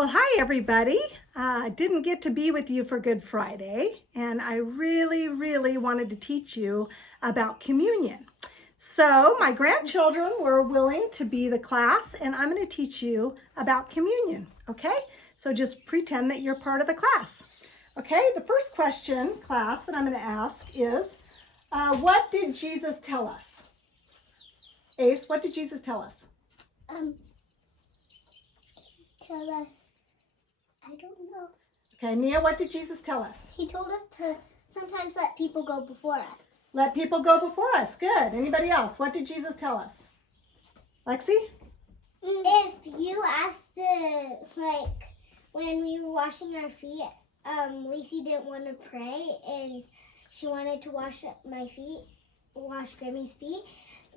Well, hi everybody. Didn't get to be with you for Good Friday, and I really wanted to teach you about communion. So my grandchildren were willing to be the class, and I'm going to teach you about communion, okay? So just pretend that you're part of the class. Okay, the first question, class, that I'm going to ask is, what did Jesus tell us? Ace, what did Jesus tell us? Tell us, I don't know. Okay, Nia, what did Jesus tell us? He told us to sometimes let people go before us. Let people go before us. Good. Anybody else? What did Jesus tell us? Lexi? If you asked when we were washing our feet, Lacey didn't want to pray and she wanted to wash Grammy's feet.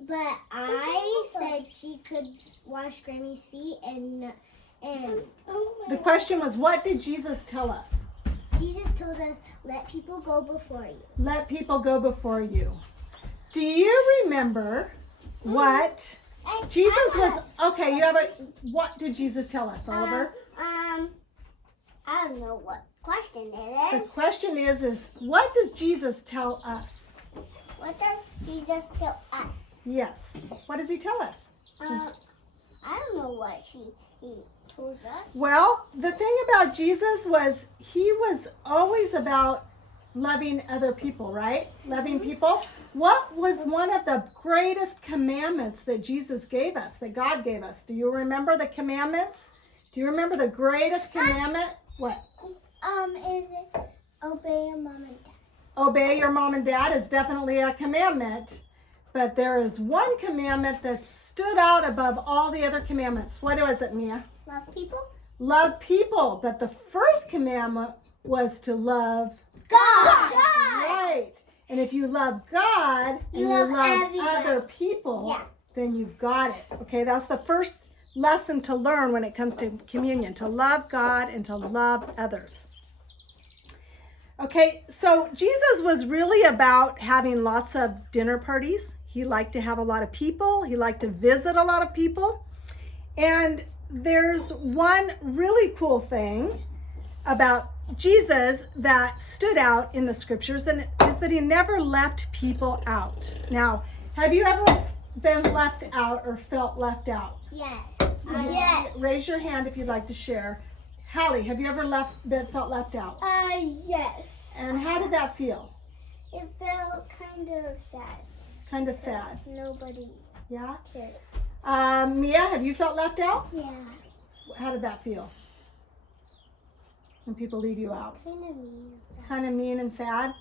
But I said she could wash Grammy's feet and the question was, what did Jesus tell us? Jesus told us, let people go before you. Let people go before you. Do you remember what Jesus was, okay, what did Jesus tell us, Oliver? I don't know what question it The is. question is what does Jesus tell us? What does Jesus tell us? Yes. What does he tell us? I don't know what he told us. Well, the thing about Jesus was he was always about loving other people, right? Loving people. What was one of the greatest commandments that Jesus gave us, that God gave us? Do you remember the commandments? Do you remember the greatest commandment? What? Is it obey your mom and dad? Obey your mom and dad is definitely a commandment, but there is one commandment that stood out above all the other commandments. What was it, Mia? Love people? Love people, but the first commandment was to love God! Right. And if you love God and you love everybody. other people, Yeah. then you've got it. Okay, that's the first lesson to learn when it comes to communion, to love God and to love others. Okay, so Jesus was really about having lots of dinner parties. He liked to have a lot of people. He liked to visit a lot of people. And there's one really cool thing about Jesus that stood out in the scriptures, and is that he never left people out. Now, have you ever been left out or felt left out? Yes. Yes. Raise your hand if you'd like to share. Hallie, have you ever felt left out? Yes. And how did that feel? It felt kind of sad. Kind of sad. Nobody Yeah? cared. Mia, have you felt left out? Yeah. How did that feel? When people leave you out? Kind of mean. Kind of mean and sad.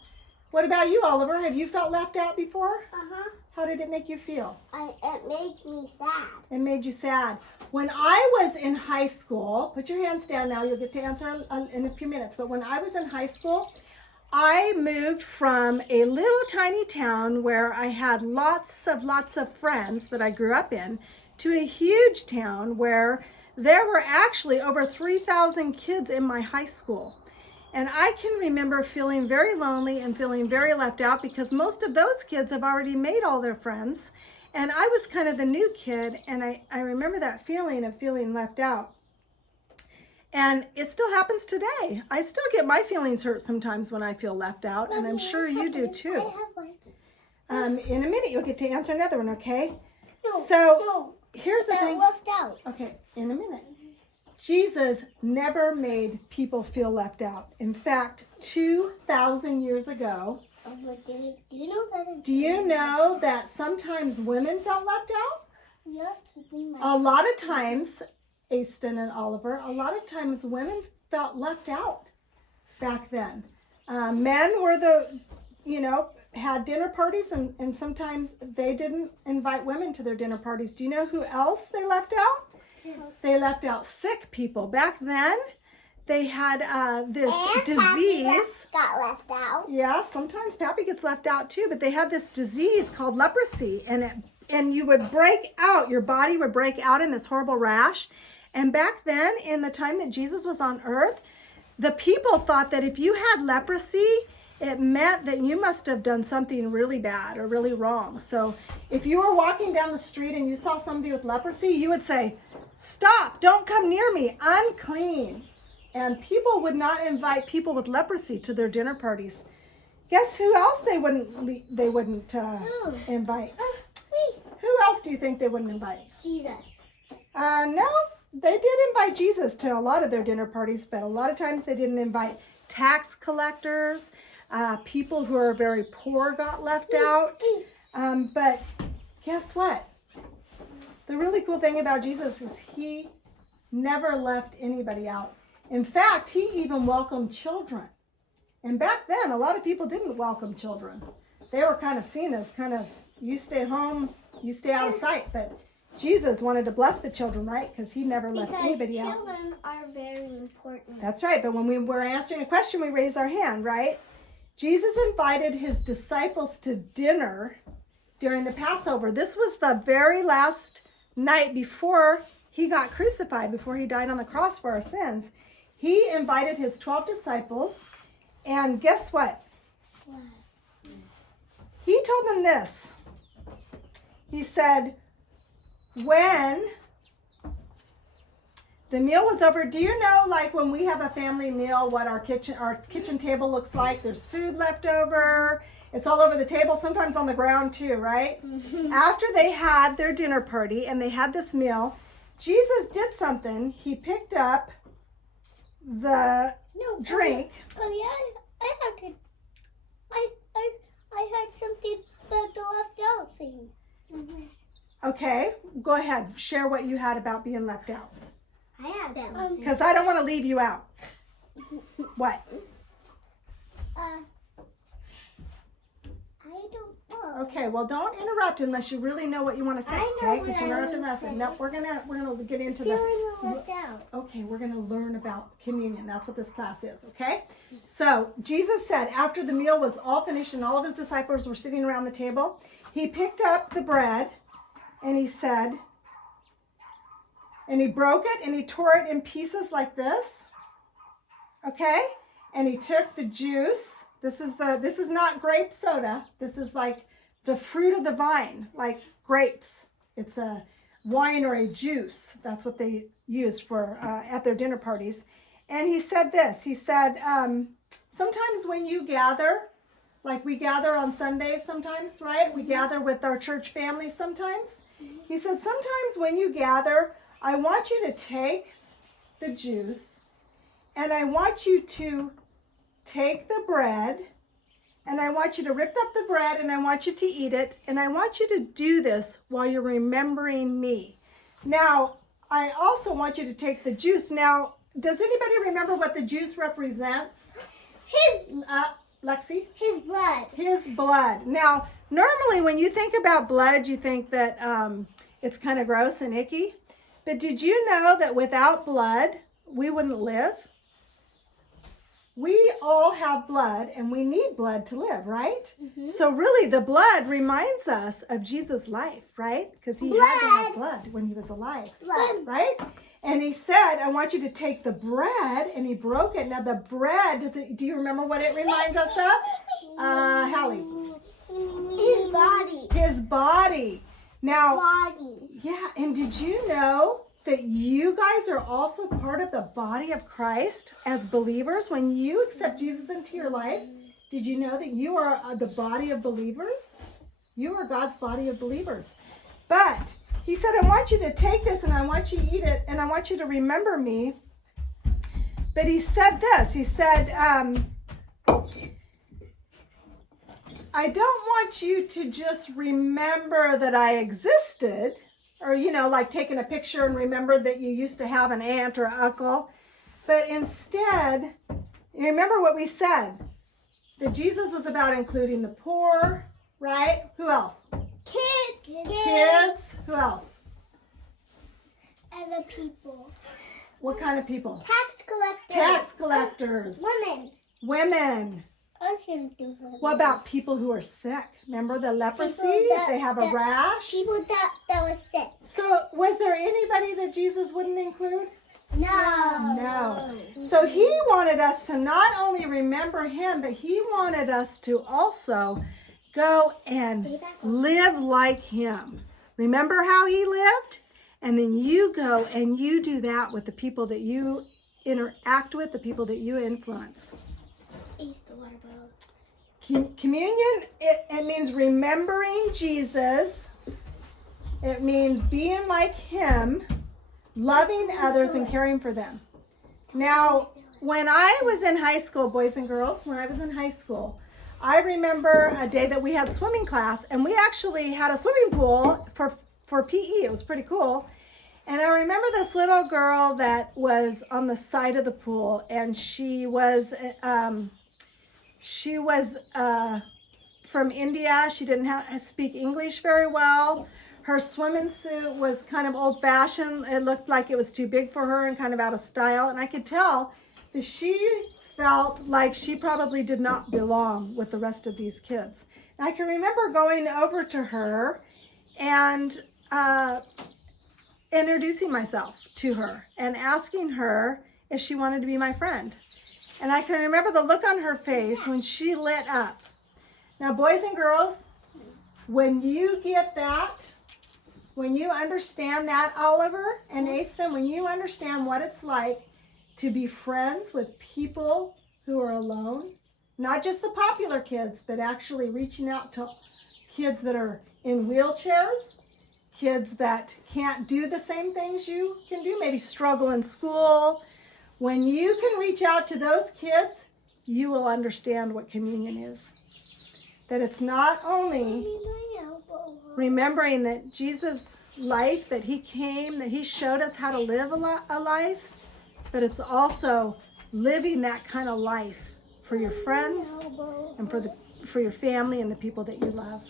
What about you, Oliver? Have you felt left out before? Uh-huh. How did it make you feel? It made me sad. It made you sad. When I was in high school, put your hands down now, you'll get to answer in a few minutes, but when I was in high school, I moved from a little tiny town where I had lots of friends that I grew up in to a huge town where there were actually over 3,000 kids in my high school. And I can remember feeling very lonely and feeling very left out because most of those kids have already made all their friends. And I was kind of the new kid, and I remember that feeling of feeling left out. And it still happens today. I still get my feelings hurt sometimes when I feel left out, and I'm sure you do too. I have one. In a minute, you'll get to answer another one, okay? No. Here's the thing. Left out. Okay, in a minute. Jesus never made people feel left out. In fact, 2,000 years ago, Do you know that? do you know that sometimes women felt left out? You're keeping my. A lot of times, Aston and Oliver, a lot of times women felt left out back then. Men were had dinner parties, and sometimes they didn't invite women to their dinner parties. Do you know who else they left out? They left out sick people. Back then, they had this disease. Got left out. Yeah, sometimes Pappy gets left out too, but they had this disease called leprosy, and you would break out, your body would break out in this horrible rash. And back then, in the time that Jesus was on earth, the people thought that if you had leprosy, it meant that you must have done something really bad or really wrong. So if you were walking down the street and you saw somebody with leprosy, you would say, Stop, don't come near me, unclean. And people would not invite people with leprosy to their dinner parties. Guess who else they wouldn't invite? Who else do you think they wouldn't invite? Jesus. No, they did invite Jesus to a lot of their dinner parties, but a lot of times they didn't invite tax collectors. People who are very poor got left out. But guess what? The really cool thing about Jesus is he never left anybody out. In fact, he even welcomed children. And back then, a lot of people didn't welcome children. They were kind of seen as you stay home, you stay out of sight. But Jesus wanted to bless the children, right? Because he never left anybody out. Because children are very important. That's right. But when we were answering a question, we raise our hand, right? Jesus invited his disciples to dinner during the Passover. This was the very last night before he got crucified, before he died on the cross for our sins. He invited his 12 disciples, and guess what? He told them this. He said, when the meal was over, do you know, like when we have a family meal, what our kitchen table looks like? There's food left over. It's all over the table, sometimes on the ground too, right? After they had their dinner party and they had this meal, Jesus did something. He picked up the drink. I had something about the left out thing. Okay, go ahead. Share what you had about being left out. I had something. Because I don't want to leave you out. What? I don't know. Okay, well, don't interrupt unless you really know what you want to say. I know okay, because what you I interrupt want us. to say. No, we're gonna get into Feeling left out. Okay, we're gonna learn about communion. That's what this class is. Okay, so Jesus said after the meal was all finished and all of his disciples were sitting around the table, he picked up the bread and he said, and he broke it and he tore it in pieces like this. Okay, and he took the juice. This is not grape soda. This is like the fruit of the vine, like grapes. It's a wine or a juice. That's what they use for at their dinner parties. And he said this. He said, sometimes when you gather, like we gather on Sundays sometimes, right? We gather with our church family sometimes. He said, sometimes when you gather, I want you to take the juice and I want you to take the bread and I want you to rip up the bread and I want you to eat it. And I want you to do this while you're remembering me. Now, I also want you to take the juice. Now, does anybody remember what the juice represents? Lexi? His blood. His blood. Now, normally when you think about blood, you think that it's kind of gross and icky. But did you know that without blood, we wouldn't live? We all have blood and we need blood to live, right? So really the blood reminds us of Jesus' life, right? Because he had to have blood when he was alive, right? And he said, I want you to take the bread, and he broke it. Now the bread, do you remember what it reminds us of? Hallie. His body. His body. Now, Body. yeah, and did you know that you guys are also part of the body of Christ as believers? When you accept Jesus into your life, did you know that you are the body of believers? You are God's body of believers. But he said, I want you to take this and I want you to eat it and I want you to remember me. But he said this, he said, I don't want you to just remember that I existed, or, you know, like taking a picture and remember that you used to have an aunt or uncle. But instead, remember what we said, that Jesus was about including the poor, right? Who else? Kids. Who else? Other people. What kind of people? Tax collectors. Tax collectors. Women. I shouldn't do women. What about people who are sick? Remember the leprosy? They have a rash. People that was sick. So was there anybody that Jesus wouldn't include? No. So he wanted us to not only remember him, but he wanted us to also go and live like him. Remember how he lived? And then you go and you do that with the people that you interact with, the people that you influence. Use the water bottle. Communion, it means remembering Jesus. It means being like him, loving others and caring for them. Now, when I was in high school, boys and girls, when I was in high school, I remember a day that we had swimming class, and we actually had a swimming pool for PE. It was pretty cool. And I remember this little girl that was on the side of the pool, and she was from India. She didn't speak English very well. Her swimming suit was kind of old-fashioned. It looked like it was too big for her and kind of out of style. And I could tell that she felt like she probably did not belong with the rest of these kids. And I can remember going over to her and introducing myself to her and asking her if she wanted to be my friend. And I can remember the look on her face when she lit up. Now, boys and girls, when you get that, when you understand that, Oliver and Aston, when you understand what it's like to be friends with people who are alone, not just the popular kids, but actually reaching out to kids that are in wheelchairs, kids that can't do the same things you can do, maybe struggle in school. When you can reach out to those kids, you will understand what communion is. That it's not only remembering that Jesus' life, that he came, that he showed us how to live a life, but it's also living that kind of life for your friends and for your family and the people that you love.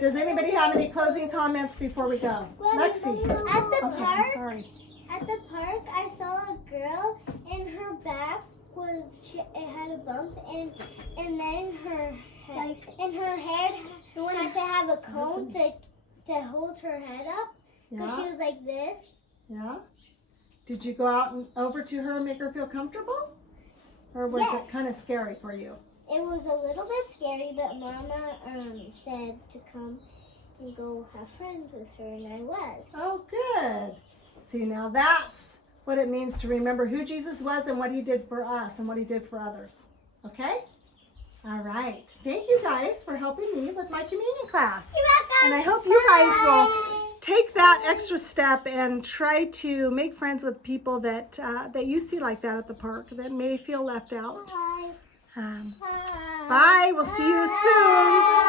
Does anybody have any closing comments before we go? Lexi. At the Okay, park, I'm sorry. At the park, I saw a girl, and her back it had a bump, and then her head, had to have a cone to hold her head up, because she was like this. Yeah. Did you go out and over to her and make her feel comfortable? Or was it kind of scary for you? It was a little bit scary, but Mama said to come and go have friends with her, and I was. Oh, good. See, now that's what it means to remember who Jesus was and what he did for us and what he did for others. Okay? All right. Thank you guys for helping me with my communion class. You're welcome. And I hope you guys will take that extra step and try to make friends with people that you see like that at the park that may feel left out. Bye. Bye. We'll see you soon.